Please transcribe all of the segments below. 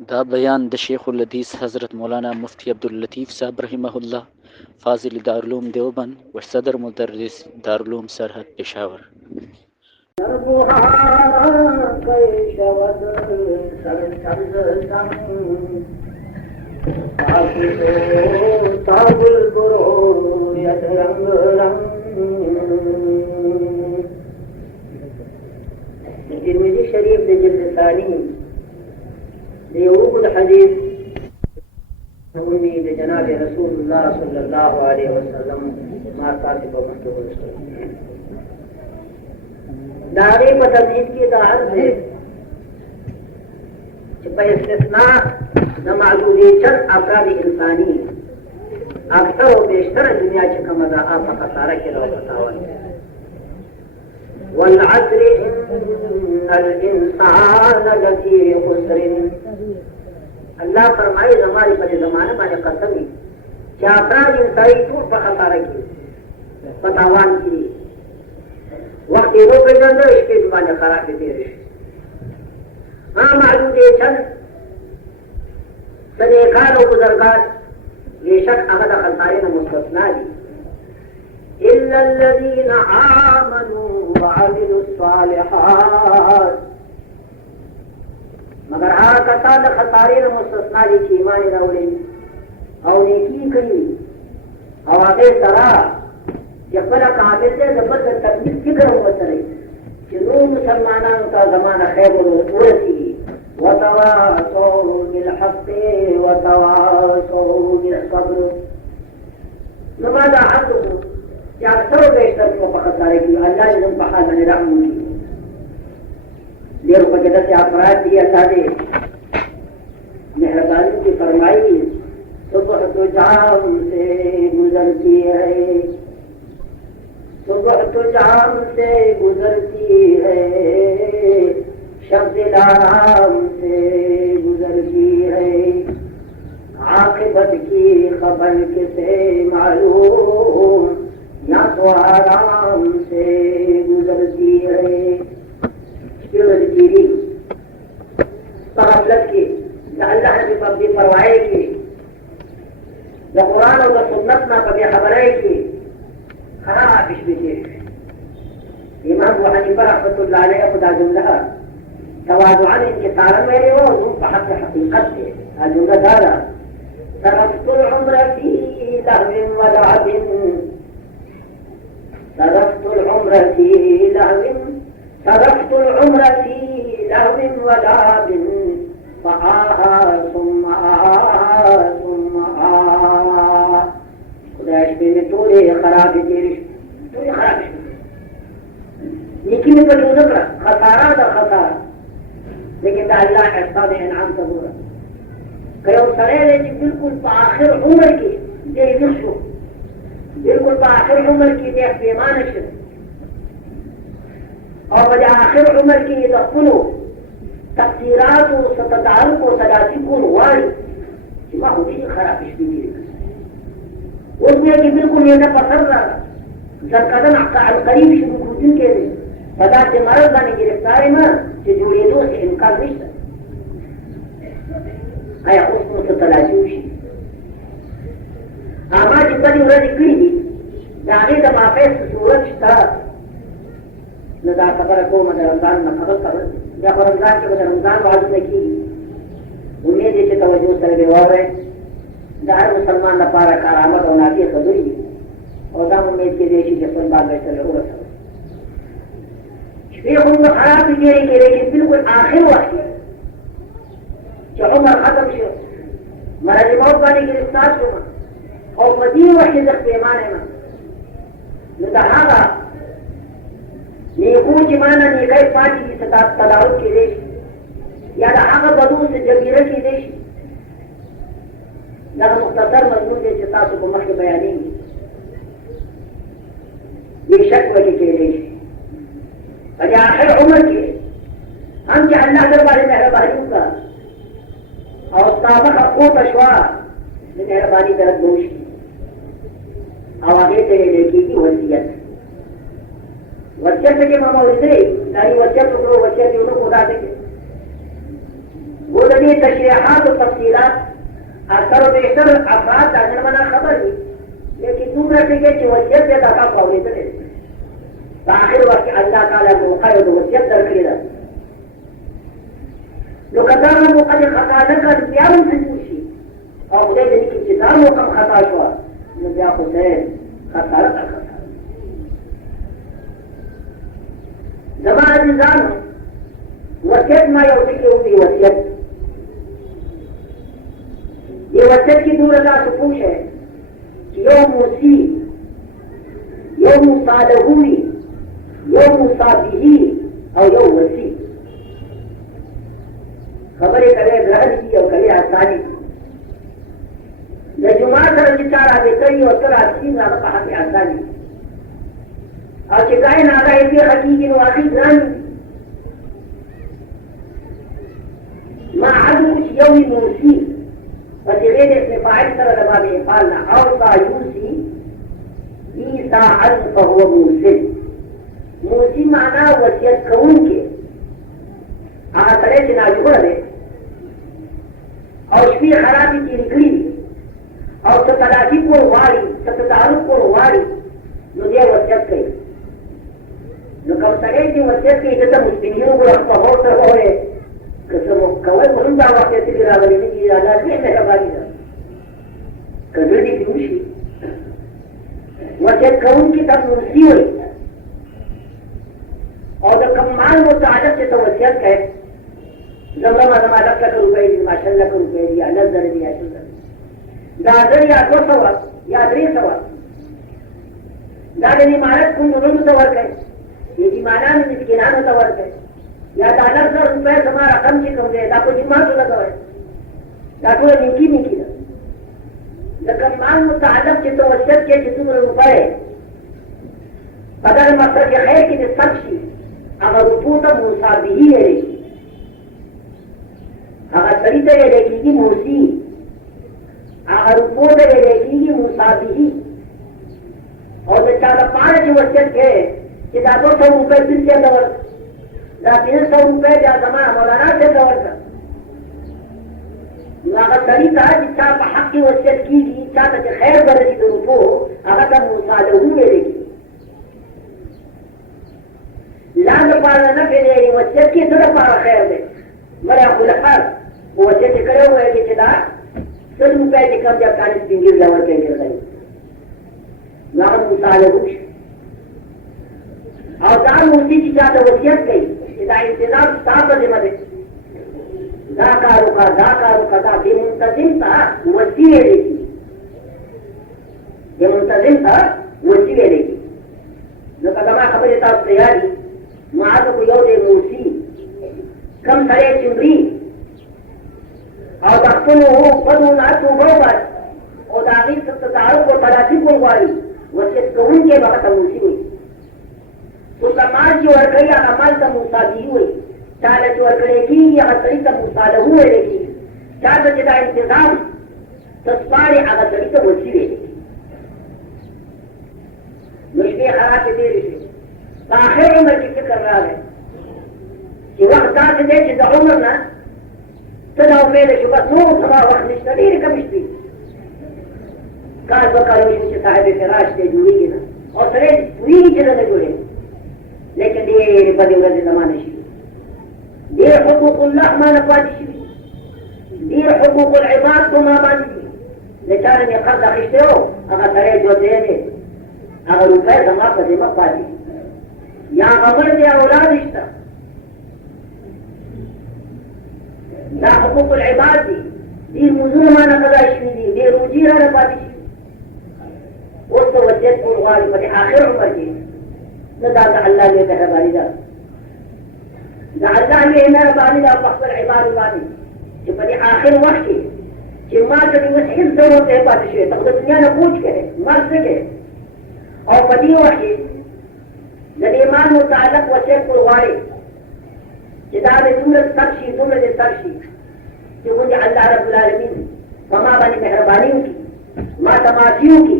दा बयान द शेखुल हदीस हज़रत मौलाना मुफ्ती अब्दुल लतीफ़ साहब रहिमहुल्लाह फ़ाज़िल दारुल देवबंद व सदर मुदर्रिस दारुल सरहद पेशावर। तिरमिज़ी शरीफ दे जिल्द सानी दे उकुल हदीस उम्मीद जनाब रसूलुल्लाह सल्लल्लाहु अलैहि वसल्लम माता से बमस्तुल दारे पर तजदीद की दाहत है कि इस्तिस्ना न मालूमियत अफराद इंसानी अक्सर व बेशतर दुनिया के कमदा आप खसारा के लो बतावन वल्अस्र इन्नल इंसान लफी खुस्र। अल्लाह फरमाए हमारे पर जमाने माने कसम ही क्या अफराद इंसानी तो खसारा की बतावान की वक्त वो पेजंदो इसके जुबान खराब तेरे हाँ मालूम है चल सनेखान और बुजुर्गान बेशक अगद खसारे न मुस्तस्ना दी इल्लल्लज़ीना आमनू व अमिलुस्सालिहात मगर हाँ कसाद खसारे न मुस्तस्ना दी कि ईमान रावले और नेकी करी और आगे सरा जब काबिल से जबर तकलीफ फिक्र हो चले जो मुसलमानों का जमाना खैबर थी वतवासौ बिलहक़ वतवासौ बिस्सब्र। नमाज़ हक़ क्या अक्सर बेशतर को पकड़ारे की अल्लाह ने उन पहाड़ में रहम की देर पर जगत से अपराध दिया सादे मेहरबानी की फरमाई सुबह तो जाम से गुजरती है सुबह तो जाम से गुजरती है शब्द आराम से गुजरती है आखिरत की खबर किसे मालूम या तो आराम से गुजरती है गफलत की अल्लाह ने अपनी परवाह की कुरान और सुन्नत ना कभी खबर है की खराब इसमें इमाम अबू हनीफा रहमतुल्लाह अलैह खुदा जुमला तवाज़ुअन इनके तारन में वो तुम बहक हकीकत थे जुमला दारा तरफ्तुल उम्र फी लहविन व लअबिन तरफ्तुल उम्र फी लहविन तरफ्तुल उम्र फी लहविन व लअबिन फआहा सुम्मा खुदा तोड़े खराब तेरे तोड़े खराब नेकी में कभी उधर खसारा था खसारा लेकिन अल्लाह एहसान इनाम का बुरा कयो सरे लेकिन बिल्कुल आखिर उम्र की दे विश्व बिल्कुल आखिर उम्र की दे बेमान है और वजह आखिर उम्र की तकुलो तकदीरात और सतदार को सदासी को वाली सिवा होती है खराब इसकी उसमें कि बिल्कुल ये न पसंद रहा सरकदन करीब शुरू खुद के लिए पता से मरद बने गिरफ्तार में से जोड़े दो से इनकार नहीं था आया उसको तो तलाशी हुई आमा जिंदगी उन्हें निकली थी जाने का माफे सूरज था न दा खबर को मगर रमजान न खबर या रमजान के बाद रमजान वाज में की उन्हें जैसे तवज्जो से व्यवहार है दार मुसलमान न पारा करामत और नाती खबरी और दाम उम्मीद के देशी जसन बात बैठे हो रहा ये उम्र खराब ये के लेकिन बिल्कुल आखिर वक्त जो उम्र खत्म शो मरद मौत वाले गिरफ्तार शो और मदीन वक्त तक पैमाने में निदाहागा नेकू जिमाना नेकाई पार्टी की सता तदारुक के देश या रहागा बदू से जबीरा की देश लगा मुख्तसर मजमून के सिता को मख के बयानेंगे ये शक वजह के देश अरे आखिर उम्र के हम क्या अल्लाह दरबार मेहरबानी का और साबक हकूक अशवा मेहरबानी तरफ दोष की आवाज़ें तेरे लेकी की वसीयत वसीयत के मामा उसे नारी वसीयत को वसीयत उन्होंने खुदा देंगे वो लगी तशरीहात और तफसीलात अक्सर और बेशतर अफराद जाने मना खबर ही, लेकिन दूसरा टीके की वसीयत के दाता पावले चले आखिर वक्त अल्लाह ताला मौका है तो वसीयत कर खरीदा लो कदा मौका के खता न कर प्यार से पूछी और खुदे दिन की किताब मौका खता हुआ नबिया हुसैन खता रहा खता जमात निजाम वसीयत में होती है वो वसीयत ये वसीयत की दूरता से पूछ है कि यो मूसी यो मुसादहुई यो मुसाफिही और यो वसी खबरें करे ग्रहण की और करे आसानी की जुमा कर विचार आगे कई और तर आसी ना कहा कि आसानी और शिकायत नागा ऐसी हकीकी वाकई ग्रहण माँ कुछ यौमी मूसी और जिले ने फाइल तरह दबा दे पालना और का यूसी ईसा अन कहो मूसी मूसी माना वसीयत कौन के आखिर जनाब बढ़े और उसकी खराबी की निकली और सतलाशी को वाली सतदारू को वाली मुझे वसीयत कही जो कम सड़े की वसीयत की जैसे मुस्लिमों को रखता हो तो हो कवय म्हणून दावा त्याची गिरावली की याला मेहरबानी कदरती दिवशी वसीयत कौन की तब मूसी हुई और जब कमाल वो ताजब से तो वसीयत है जमला मालक लाख रुपए माशा लाख रुपए दिया अलग दर दिया दादर या 2 सवा या 3 सवा दादर इमारत को मुझे तो वर्क है ये जिमाना में मिस्किना में तो वर्क है या दाना 100 रुपए हमारा कम से कम दे ताको जिमा तो लगा है ताको निकी ना जब कमाल वो ताजब से तो वसीयत के जितने रुपए अगर मकसद ये है कि सच्ची अगर रूपों तो मुसाफी ही है अगर तरीके ये देखेगी मूसी अगर रूपों से ये देखेगी मुसाफी ही और जब चार 5 वसीयत है कि 200 रुपए फिर से दवर 300 रुपए या जमा मौलाना से दवर का अगर तरीका जितना हक की वसीयत की इच्छा तक खैर बरसी तो रूपो अगर तब मुसाफी मिलेगी लाल पाला न फेरे वसीयत की तरफ पारा खैर दे मेरा खुलफर वो वसीयत करे हुए कि चला 100 रुपए के कम जब 40 दिन की लेवल के कर रही नाम मुसाले कुछ और दाम उसी की चाहते वसीयत गई इधर इंतजाम साफ जिम्मा दे दाकारों का दा बेमुंतजिम था वसीले देखी बेमुंतजिम था वसीले देखी जो कदमा खबर था तैयारी माँ को योदे मूसी कम सरे चुनरी और बख्तुन हो बदू ना तू बस और दागी सत्तारों को तलाशी को वाली वसीयत कौन के वक्त मूसी हुई तो समाज की वर्कई या अमल का मुसाफी हुई चाहे जो वर्कड़े की या हसरी का मुसाल हुए देखी चाहे तो जिदा इंतजाम तस्पारे अगर सड़ी तो वसी हुई मुश्किल खराब के देर से आखिर उम्र की फिक्र रहा है कि वक्त दास दे जिदा उम्र ना तदा मेरे शुभ नू समा वक्त निश्चित कमिश्ती काज बकारी से साहिब के रास्ते जुड़ी ना और सरे पूरी जगह जुड़े लेकिन ये बदे बदे जमाने से ये हुकूकुल्लाह माना पादी ये हुकूकुल इबाद तो मां पादी बेचारे ने कर्ज खिस्ते हो अगर सरे जो दे दे अगर रुपए जमा कर दे मत पादी या अमर दे औलाद रिश्ता ना हुकूकुल इबाद दी मुसलमान कदा इसमें दी रोजी रहा पादी वो तो वजह को वाली बड़े आखिर उम्र की न दादा अल्लाह ने मेहरबानी दा ना अल्लाह ने मेहरबानी दा फखर इबाद वाली कि बड़े आखिर वक्त की कि मां जब वो हिज दो होते हैं बादशाह तब तो दुनिया ने पूछ के मर सके और बड़ी वही जब ईमान मुताल्लिक वजह को वाली किताब सूरत सरशी कि मुझे अल्लाह रब्बुल आलमीन वमा बनी मेहरबानियों की मां तमाशियों की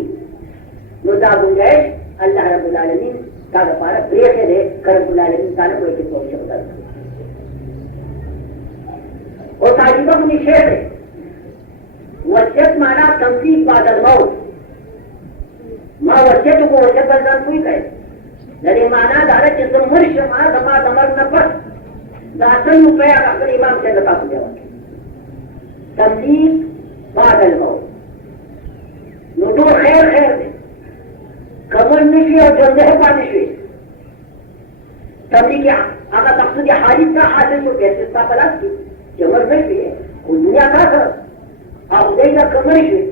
मुद्दा गुंजाइश अल्लाह रब्बुल आलमीन का पारा ब्रेक है करबुल आलमीन का कोई के पहुंच सकता और ताजिबा अपनी शेर है वसियत माना तमसीक बादल मौत माँ वसियत को वसियत बदल हुई कहे लड़े माना दादा चित्र मुर्श माँ दमा दमर न पर दासन रुपया अपने इमाम से लगा दिया तमसीक बादल मौत नुटो खैर खैर कमर निशी और जंदे पानिशी तमसीक अगर मकसूद हाजिर का हासिल तो कैसे इसका पलास की जमर नहीं है दुनिया का कर आप देगा कमर से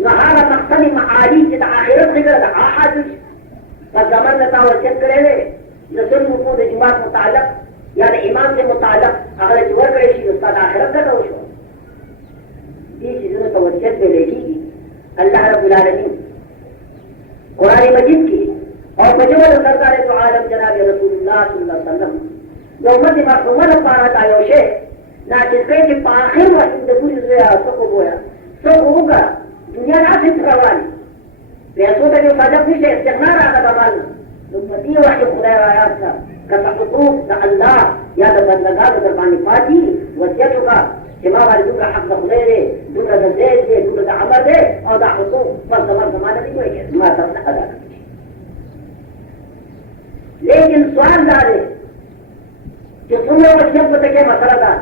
नहारा मकसद माली के आखिरत से कर हाजिर पर जमर में तावसियत करेंगे नसल वकूद इजमात मुताल्लिक यानी ईमान से मुताल्लिक अगर जोर करे शी उसका आखिरत का दोष हो ये चीजों में तवज्जुह मिलेगी अल्लाह रब्बुल आलमीन कुरान मजीद की और बजवल सरकार तो आलम जनाब रसूलुल्लाह सल्लल्लाहु अलैहि वसल्लम जो उम्मत मासूमन पारा आयोशे ना जिसके के आखिर वक्त पूरी सको बोया सो होगा दुनिया ना से प्रवाली पैसों का जो सजब नहीं है इस्तेमाल आता बमाल उम्मती वक्त खुदा आयात का कसहुकूक दा अल्लाह या दा बंदगा दा पानी पाती वसियत का जमा वाले दूसरा हक दा खुदा दे दूसरा दा दे दूसरा दा अमर दे और दा हुकूक पर जमाना नहीं कोई है मां सब अदा लेकिन स्वान दारे कि तुमने वसियत को तके मसला दा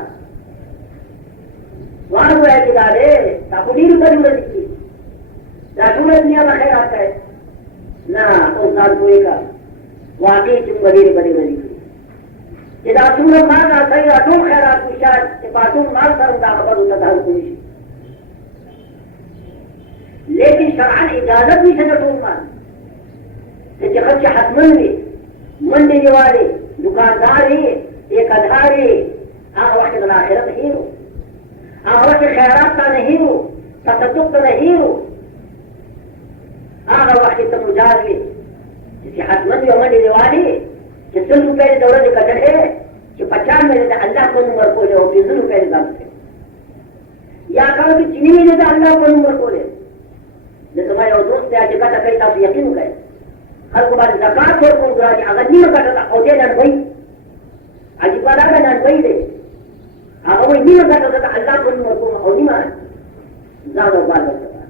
स्वान हुआ है कि दारे ताकुदीर पर जरूरत थी रासूल दुनिया में खैर आता है ना तो साल कोई का वाकई तुम बड़ी बड़ी बड़ी कि रासूल मार आता है रासूल खैरात कुशात कि बातों मार कर उनका खबर होता था कोई लेकिन शरअन इजाजत भी है रासूल मार कि जब से हतमन में मंडी वाले दुकानदार है एक आधार है आग वक्त आखिरत नहीं हो आग वक्त खैरात का नहीं हो तसद्दुक का नहीं हो आग वक्त तुम उजाड़ में जिसे हतमन में मंडी वाले कि 100 रुपए दौरे जो कटड़ है कि 50 में देता अल्लाह को नंबर को ले और 20 रुपए दाम से या कहो कि चीनी में देता अल्लाह को नंबर को ले जो तुम्हारे और दोस्त आज कहता कहीं ताकि यकीन करे हर को बाद ज़कात और को गुराजी अगर नहीं करता औदे ना गई आज बादा का ना गई दे अगर वो नहीं करता तो अल्लाह को नंबर को और नहीं मार ज़्यादा बात करता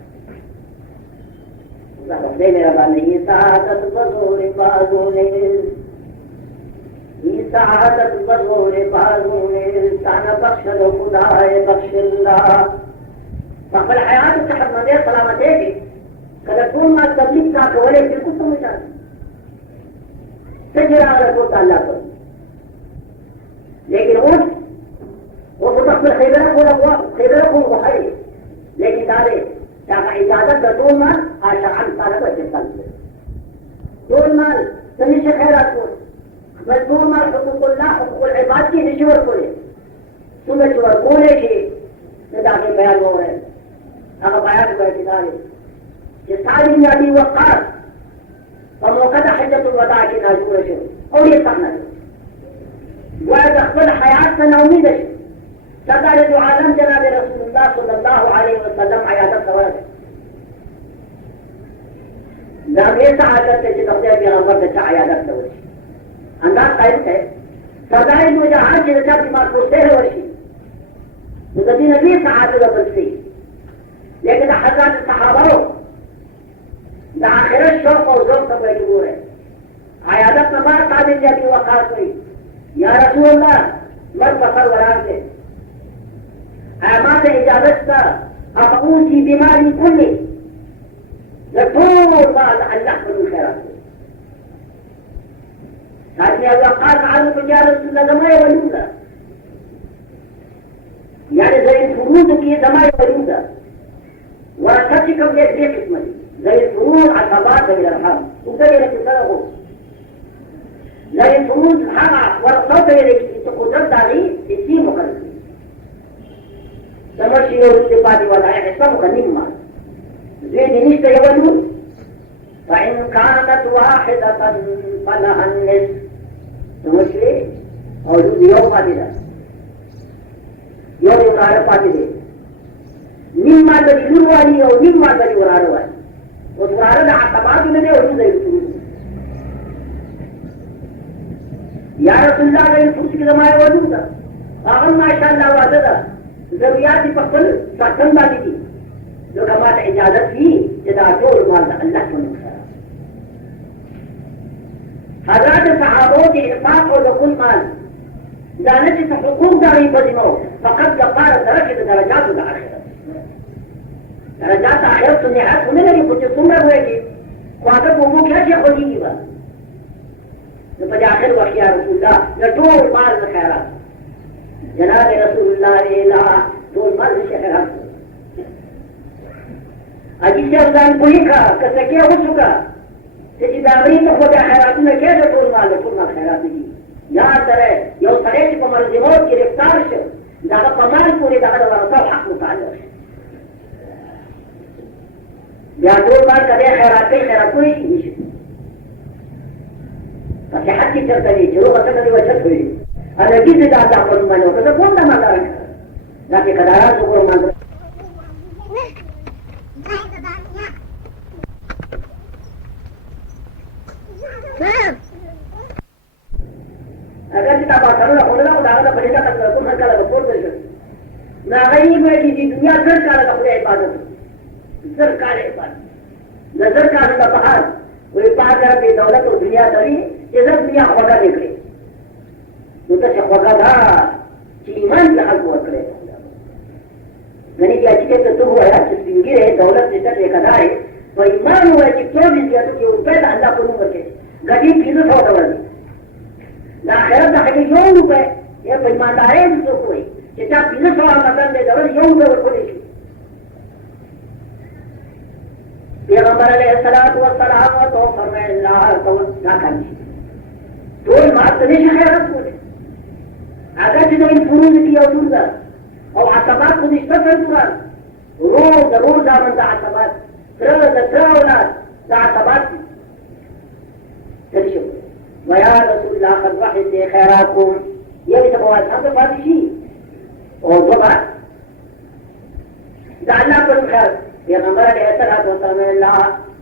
ज़्यादा दे मेरा बात नहीं सादत बज़ोर बाज़ों ने सादत बज़ोर बाज़ों ने साना बख्श लो खुदाए बख्शिल्लाह फकल हयात तहमदे सलामत है कदा कौन मा तबलीग का कवले बिल्कुल समझा सजरा रखो अल्लाह को लेकिन वो मुतफिल खैबर को वो है लेकिन दादे ताका इजाजत का टोल माल आशान ताला को जितल टोल माल सनी से खैरात को बस टोल माल हुकूकुल्लाह हुकूकुल इबाद की निश्वर को ले सुबह सुबह कोले के दागे बयान हो रहे अगर बयान को इदारे ये सारी नबी वक़ार और मौका हज्जतुल वदा के नाज़ुर है और ये कहना है वो दखल हयात से नाउमीद है सरदार दो आलम जनाब रसूलुल्लाह सल्लल्लाहु अलैहि वसल्लम आयात का वर्द जब ये सहादत से कहते हैं कि अमर से आयात का वर्द अंदाज कायम है सरदार दो जहां के रजा दिमाग को से वर्षी तो नबी नबी सहादत का वर्षी लेकिन हज़रत सहाबाओं आखिरत शौक और ज़ौक़ का मजबूर है आयादत में बात काबिल जाती वक़ार कोई या रसूलल्लाह मर बसर वरार से आमात इजाजत का अफ़ऊस की बीमारी खुली रसूल बाद अल्लाह को खैरात साथ ही वक़ार आलू को या रसूलल्लाह जमाए वलूदा यानी ज़रीन फुरूद की जमाए वलूदा वरसत कम ये किस्मत زي الفروض على الطبقات زي الارحام وزي اللي بتسرقوا زي الفروض حقق والصوت اللي تقدرت عليه يصير مخالف لما شيء يقول بعد ولا يحسب مخالف ما زي دي مش يقولوا فإن كانت واحدة فلها النصف تمشي أو يوم بعد يوم يقارب بعد مما تجلون والي أو مما تجلون والي وتوارد عقبات من يوجد يا رسول الله لا يفوت كذا ما يوجد هغه ماشاءالله واده ده ضروريات په خپل ساتن باندې دي نو کما ته اجازه وي چې دا ټول مال د الله په نوم سره حضرات صحابو کې انفاق او د کل مال دا نه چې حقوق دغې په ذمه فقط لپاره سره چې د درجاتو د آخرت درجات آخرت سنحات خو نه لري خو چې څومره وایي خو هغه په اوبو کې هسې خوځېږي به نو په دې آخر وخت یا رسول الله د ټول مال د خیرات جناب رسول الله اله ټول مال د خیرات اجي چې ځان پوهې کا که سکې وڅوکه چې دا غري ته خو د خیراتونه کېږي ټول مال د ټول مال خیرات دي یاد لرئ یو سړی چې په ملزموت ګرفتار شو د هغه په مال پورې د هغه د ورثو حق متعلق شي بیا ټول مال که دی خیرات کوي خیرات کولی شي نشي صحت کې چرته وي چې روغه څنګه دې وچت وي هلکي دې دا دا په نوم باندې وکړه زه کوم دا مالدار دا ټیکهداران زه ګورم مالدار اگر چې دا باسرونه خوړله خو د هغه د په ډېره کله کوم کله به پورته شو نو هغه یې وایي چې دنیا زر کاله د خدای عبادت زر کاله عبادت د زر کاله د بهر وایي پاکه بې دولت او دنیا داري چې زه دنیا خوږه دې کړې نو ته چې خوږه ده چې ایمان کې خلکو ورکړی غني چې چې ته ته ووایه چې سپین ږیری دولت دې ته ټیکهدار یې په ایمان ووایه چې 24 زیاتو کې روپۍ د الله په نوم ورکړې ګډې 500 ته ورځي د آخرت د خلک 1 روپۍ یا په ایماندارۍ دې څوک وایي چې چا 500 متن دی د ورځې 1 روپۍ ورکولی شي پیغمبر علیه الصلاة والسلام ورته وفرمیل الله کول دا کار نشي ټول مال ته نشي خیرات کولی اگر چې دوی فروض کې یو ټول ده او عصبات خو دې شته ټولان ورور د ورور زامن د عصبات تره د تره اولاد د عصبات تل شو ویا رسول الله قد وحد خیراتکم یوې ته به واځ هم پاتې شي او دوه د الله پر خیر پیغمبر علیه الصلاة والسلام الله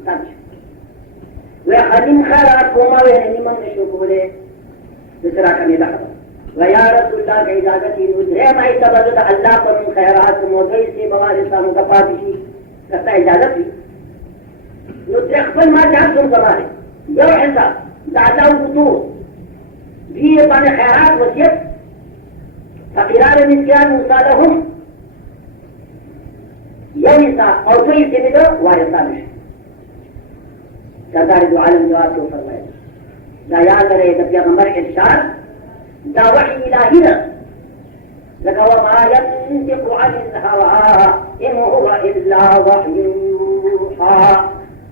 تنش وخدم خیرات کوما ویني من نشو کوله دسرا کني دا ويا رسول الله کی اجازت نو درې مای تبد الله پر خیرات موږي سي بوارثانو د پاتشي کته اجازت وي نو خپل ما ځان څوم کوي یو حساب دا الله وضو دې باندې خیرات وصیت فقيران مسكين وصالهم يونسا او کوئی سمیدو وارثان شو سردار دو عالم دعا کو فرمائے دا یاد رہے دا پیغمبر ارشاد دا وحی الہی دا لکا وما ينطق عن الهوى ان هو الا وحی یوحى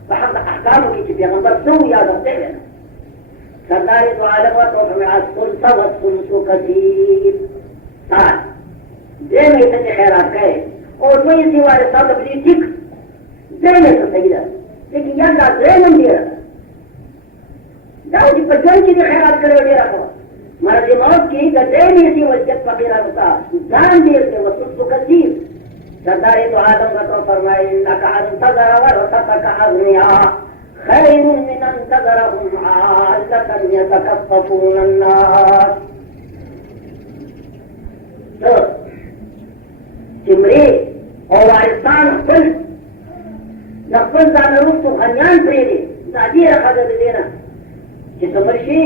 بحق احکامو کی چی پیغمبر سو یاد رکھتے ہیں سردار دو عالم دعا کو فرمائے الثلث والثلث كثير سات دے میں سچ خیرات کہے اور کوئی سی والے ساتھ اپنی ٹھیک دینے تو صحیح ہے لیکن یہاں کا درین دے رہا داؤ جی پر جن کی بھی خیرات کرے دے رہا مرد موت کی کہ دینے سی وجد فقیرہ ہوتا جان دیر سے وصف کو کثیر سردار تو آدم کا تو فرمائے انکا انتظر ورثتک اغنیاء خیر من انتظرهم عالتا یتکففون الناس تو جمري او وارثان خپل د خپل ځان وروسته غنیان پرېږدي دا ډېره ښه ده د دې نه چې څمر شي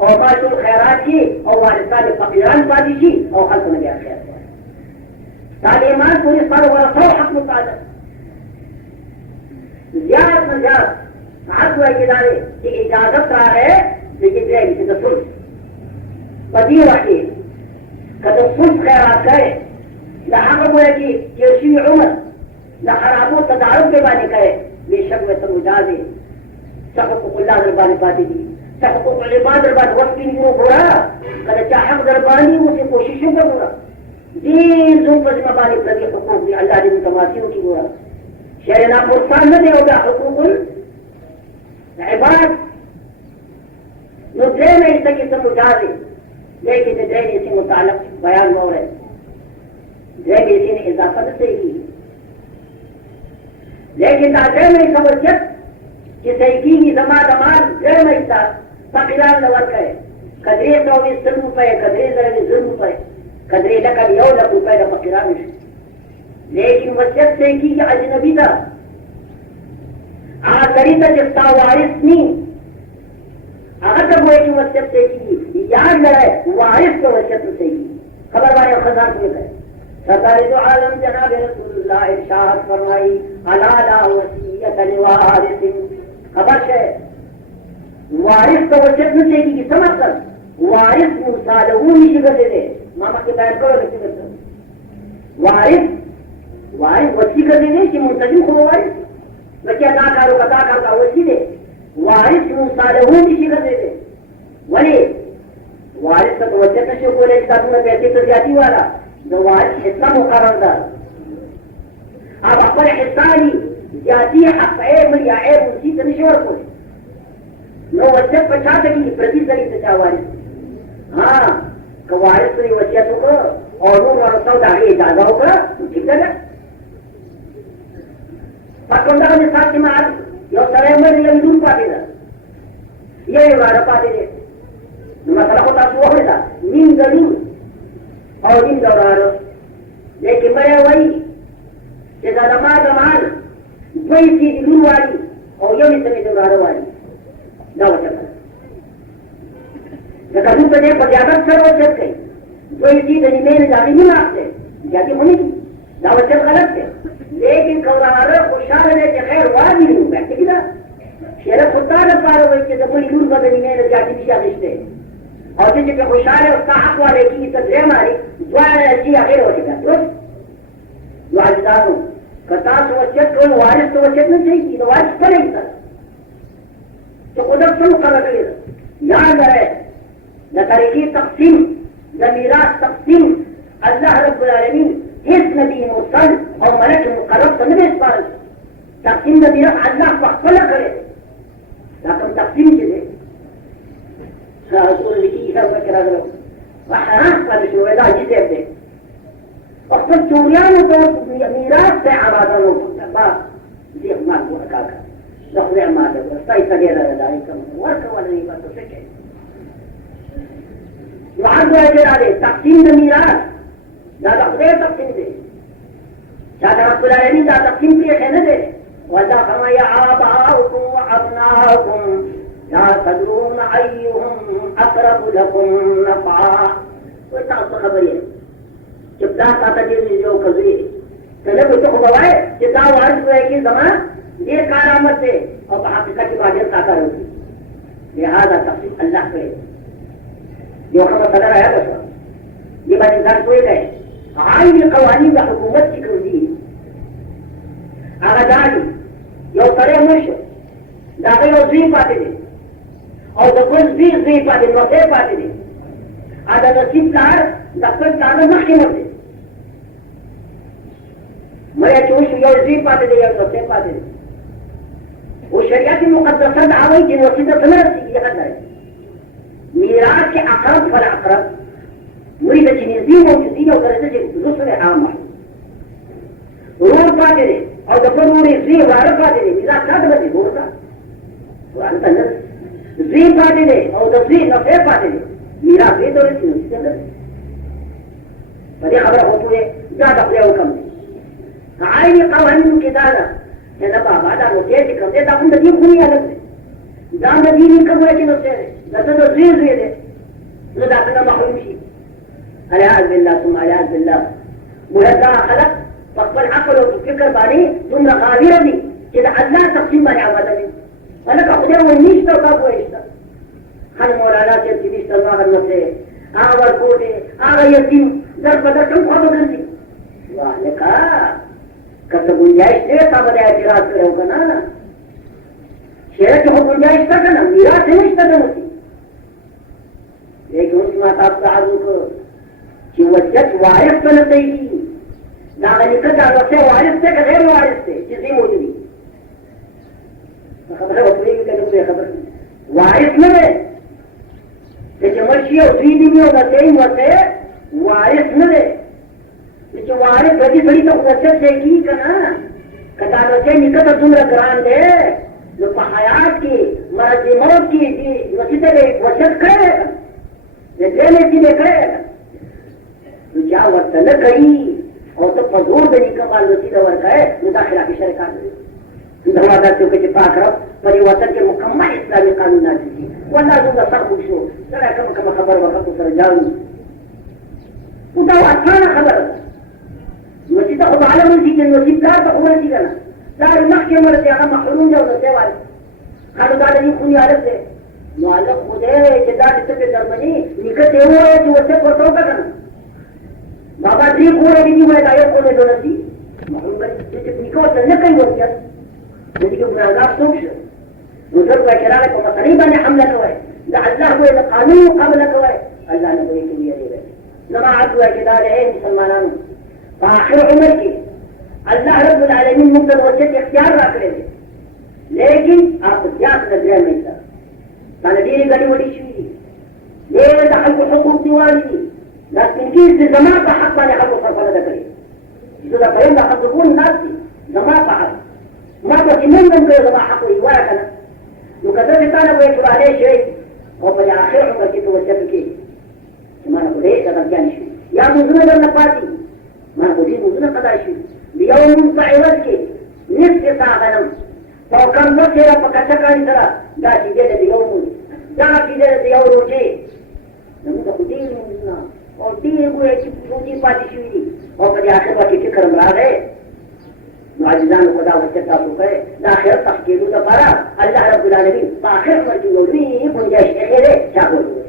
او ما ټول خیرات شي او وارثان فقیران پاتې شي او خلکو نه بیا خیر کوي دا د ایمان پورې ستا د ورثو حق متعلق زیات نه زیات حق وایي چې دا دی چې اجازت راغی د جبرائیل چې د صلح په دې وخت کې که د صلح خیرات کوي لحقه بويا كي عمر لحرابو تدارب کے بانے کرے بے شک میں تم اجازے تحقق اللہ دربانی پاتی دی تحقق العباد دربان وقت کی نیو برا قد چاہق دربانی اسے کوششوں کا برا دین زم پسمہ بانی پردی حقوق دی اللہ دی متماسیوں کی برا شہرنا پرسان نہ دے ہوگا حقوق العباد نو دین ایسا کی تم اجازے لیکن دین ایسی متعلق بیان ہو رہے لیکن اسی نے اضافت سے کی لیکن داخل میں سمجھت کہ صحیح کی زمان دمان غیر مجھتا فقیران لور کرے قدرے 24 روپے قدرے 0 روپے कदरे लका यौ लकू पैदा फकीरान लेकिन वसियत से की अजनबी था आखिरी तक जिसका वारिस नहीं अगर तक वो एक वसियत से की याद लड़ाए वारिस को वसियत से की खबर वाले खजान को गए सरदार तो आलम जनाब रसूलुल्लाह इरशाद फरमाई अला ला वसियत लिवारिस खबर है वारिस को वसियत से की समझ कर वारिस मूसा लहू निशिगत दे मामा के बैठ करो निशिगत वारिस वारिस वसीयत दे कि मुंतजिम को वारिस बच्चा दाकारो का वसी दे वारिस मूसा लहू निशिगत दे वली वारिस का तो वसियत से बोले कि साथ में पैसे तो जाती वाला जो वारिस हिस्सा मुकर्रर था अब अपन हिस्सा नहीं जाती हक है मरिया है उसी तनिशोर को नो वसियत पछा सकी प्रति सरी से चाह वारिस हाँ का वारिस की वसियत को और वो वारसा दागे इजाजा होगा ठीक है ना पकंदा में साथ में आज यो सरे में ये दूर पाते ना ये वारा पाते ने मसला होता तो हो था नींद जरूर और नींद दौरानो लेकिन मैं वही कि दमाद वही चीज दूर वाली और ये भी समय दौरानो वाली ना हो सकता जब दूर पे ज्यादा सर हो सकते वही चीज मेरे जाती नहीं आपसे जाती होनी थी दावत गलत है लेकिन कौरारो खुशहाल है कि खैर वाजी नहीं बैठे कि ना शेर खुदा न पारो वही कि कोई दूर बदली मेरे जाती दिशा रिश्ते और जिस पे खुशहाल है उसका हक वाले की इज्जत है हमारी जाए अच्छी आखिर हो जाएगा तो वाजिदारों कथा तो वसियत को वारिस तो वसियत नहीं चाहिए तो वारिस करेगी सर तो उधर सुन कर रखिएगा याद रहे न तरीकी तकसीम न मीरास तकसीम अल्लाह रब्बुल आलमीन इस नबी मुर्सल और मलक मुकर्रब समझे इस पर तकसीम न मीरास अल्लाह पक्का करे लेकिन तकसीम के लिए रसूल लिखी है बकरा दो वहां पर शुहदा जिसे थे और फिर चोरियां तो मीरास से आवाज़ लो बस ये मार को का नखरे मार दो सही सगेरा दाई का वर्क वाला नहीं बात तो सके वहां जो है दे तकसीम न मीरास दादा खुदे तकसीम दे दादा रब्बुल आलमीन दा तकसीम के है न दे वदा फरमाया आबाउकुम व अबनाउकुम ला तदरून अय्युहुम अक़रबु लकुम नफ़ा तो ताको खबर है जब दा का तजरी जो कजी कले तो खबरवाए कि दा वारिस हुए कि जमा ये करामत से और हकीकत की बात साकार होगी लिहाजा तफसील अल्लाह करे जो खबर पता है बस ये बात इंसान कोई गए आईन कवानीन का हुकूमत की कर दी आगादारी यो सरे मुश दागे यो जी पाते दे और दकुल जी पाते दे नसे पाते दे आधा नसीब कार दकुल कार में मख्य मत दे मैं चूश यो जी पाते दे यो नसे पाते दे वो शरियत की मुकद्दसत आवाई जिन वसीयत समझ रही है ना मीरास के अकरब फल अकरब मुरीद चीज़ी मौजूदी और करते हैं दूसरे आम रोड पाते दे और दफन उन्हें जी वार पाते दे मीरास काट बजे रोड का वार तंदर जी पाते दे और दफी नफे पाते दे मीरास ये तो रहती है उसके अंदर बड़ी खबर हो पूरे ज़्यादा प्रिय हुक्म आए ये कवानीन के दादा जब बाबा दा मुझे कर दे ता उन दीन खुली अलग से दाम दीन कब है कि नसे नसे तो जी दे जो दाखना महरूम शी अलियाज बिल्लाह तुम अलियाज बिल्लाह मुहद्दा खलक फकल अकल और फिक्र बानी तुम रखावीर दी कि अल्लाह तकसीम बानी आवाज़ दी अल्लाह का खुदा वो नीच तो का वो इश्ता हर मौलाना के सीधी सलमा करने से आवर कोटे आगा यतीम दर बदर तुम खो बदलती वाह लेका कब गुंजाइश दे तब बड़े एतराज करे होगा ना शेर की हो गुंजाइश तक ना मीरा से नहीं तक होती लेकिन उस माता साहब को कि वजत वारिस बनते ही ना निकल जाता से वारिस से गैर वारिस से किसी मौजूदी खबर है उसमें भी कहीं खबर वारिस में लेकिन मर्शी और सीधी में होगा तेईं वरसे वारिस में जो वारिस बड़ी बड़ी तो वजत से की करना कतारों से निकल तुम रखरान दे जो हयात की मर्द मौत की वसीले वजत करेगा ये देने की ले करेगा क्या वर्तन कही और तो पजोर देने का माल वसीला वर्क है मुदाखिला की शरकात धर्मादार्थियों के पाक रब परिवर्तन के मुकम्मल इस्लामी कानून नाजिल की वल्लाह दूंगा सब कुछ हो जरा कम खबर वक्त पर जाऊं उनका आसान खबर वसीता खुद आलम जी के वसीता तो हुआ जी करना दार नख के मरते आगा मखलूम जाओ तो सेवाल खादो दादा जी खुनी हालत से मुआल्लिम खुद है कि दाद से जर्मनी निकलते हुए जो वसे को तो करना बाबा जी को रे दी हुए दायो को दो नसी मोहम्मद जी के निको तो न कई वसिया मुझे को बराबर सोच उधर को किराए को मसली बने हमला को है अल्लाह को ये कानून मुकाबला को है अल्लाह ने कोई के लिए दे जमात हुआ के दार है मुसलमानों आखिर उम्र की अल्लाह रब्बुल आलमीन मुक्त वजह के इख्तियार रख ले लेकिन आप क्या नजरिया में था तानदीरी गली वड़ी शुई ये दखल को हुकूक दीवानी लेकिन किस जमात का हक वाले हक को फरद करे जो दा पहला हक को नास जमात का हक ما بس من كده ما حقه يواكنا وكذا كان ابو يكتب عليه شيء هو في اخر عمر كده وجب كده ما نقول ايه ده كان شيء يا مزنا النقاتي ما نقول ايه مزنا قضاء شيء بيوم صعيدك نصف ساعه غنم فكان وكيل فكتكان ترى ده كده بيوم ده كده بيوم روجي نمو تقدير مزنا और तीन को एक पूरी पार्टी शुरू और फिर आखिर बाकी के कर्म रहा है मुआजिजान खुदा वजता है दाखिल तहकीर दोबारा अल्लाह रब्बुल आलमीन आखिर पर जो भी गुंजाइश है क्या बोलूं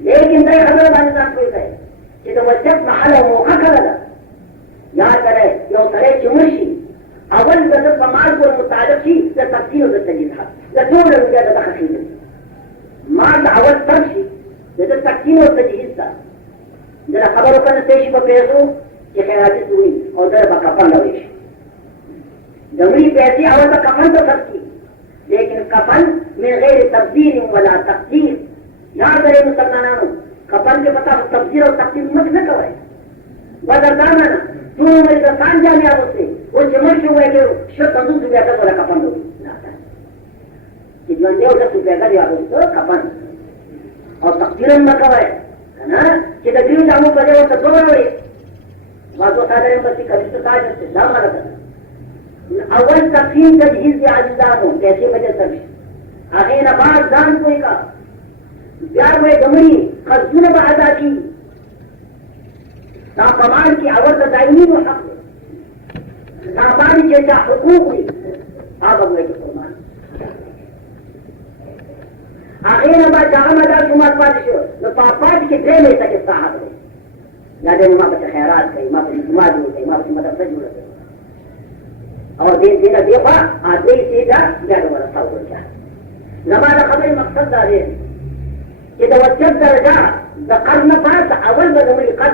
लेकिन मैं खबर वाले साहब को है कि तो वजत महल मौका करेगा याद करे यो करे चुमशी अवल बदल कमाल को मुताबिक ही द तफसील व तजदीद द दौर वजद तखसील ما अवल तफसी द तफसील व तजदीद था जरा खबर को तेज को पेशो कि खैराती हुई और दर कफन लवेश जमीन पैसे और कफन तो सकती लेकिन कफन में गैर तब्दील वाला तकदीर याद करें मुसलमानों कफन के पता तब्दील और तकदीर मत न करें बदरदाना तू मेरे कान जाने आ उससे वो जमल क्यों है कि शर्त तंदूर से बैठा बोला कफन दो कि जो ने उसे तू बैठा दिया उसको कफन और तकदीर न करें है ना कि तकदीर जामो करे और तो दो वादो सादर बच्ची कभी तो साज से दाम लगा अव्वल तकसीम तजहीज के आजिजान हो कैसे वजह सभी आखिर नबाज जान कोई का प्यार में गमरी खजून बादा की तापमान की अवल दायमी वो हक है तापमान के जा हुकूक हुई आप अगले के फरमान आखिर नबाज जहां मदा शुमार पाद तो पापाद के दे में तक साहब है याद है माँ बच्चे खैरात कही माँ बच्चे समाज में कही माँ बच्चे मदद से जुड़ गए और दिन दिन देखा आज नहीं सीधा ज्यादा वाला था हो गया नमाज़ खबर मकसद दार है कि जब वजह दर्जा दखल न पाए तो अवल बदमरी कल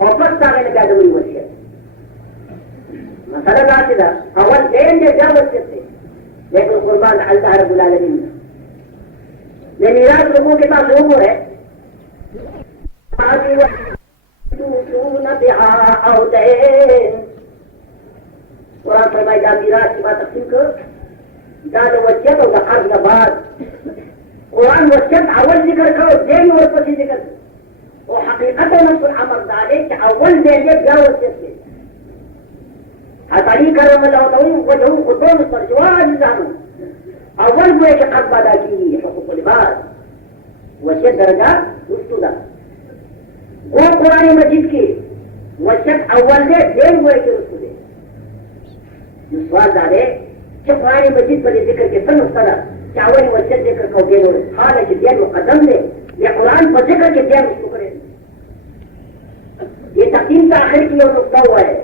और बस तारे ने ज्यादा वही वसीयत मसला का सीधा अवल देंगे जा वसीयत से लेकिन कुर्बान अल्लाह रब्बुल आलमीन ये निराश लोगों के पास उम्र है कुरान फरमाई दा मिराज की बात तफसील कर दाद वसियत और दखल के बाद कुरान वसियत अव्वल जिक्र करो देन और पसी जिक्र और हकीकत नफ्स अमर दाले कि अव्वल देंगे क्या वसियत से हतारी करो मतलब तो वो जो खुदों पर जवाब जानो अव्वल वो एक हक अदा की हुकूक लिबास वसियत दर्जा मुस्तदा वो कुरान मजीद की वसियत अव्वल दे देन हुए कि उसको दे सवाल डाले कि कुरान मजीद पर जिक्र के सन मुस्तदा चावल वसियत जिक्र को दे हाल है कि देन मुकद्दम दे या कुरान पर जिक्र के देन उसको करे ये तकसीम का आखिर की और नुक्ता हुआ है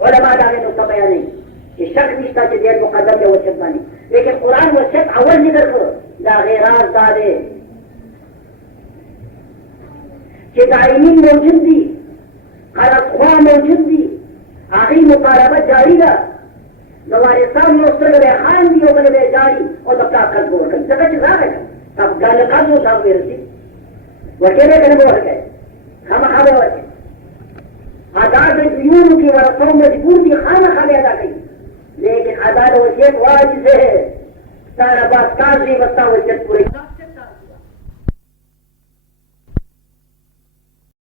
उलमा डाले नुक्ता बयान नहीं कि शक निष्ठा के देन मुकद्दम दे वसियत बानी लेकिन कुरान वसियत अव्वल जिक्र को दागेराज डाले कि दायमी मौजूद थी खलख्वा मौजूद थी आखिरी मुकालबत जारी रहा हमारे सामने उस खान भी हो बने जारी और तब तक कर बोल कर जगह चुका रहेगा अब गाल का जो साहब मेरे थी वकेले करने बोल गए हम खाने वाले आजाद यूं की वरसों मजबूर थी खाना खाने अदा की लेकिन आजाद वसीयत वाजिब है सारा बात काजी बता वसीयत पूरी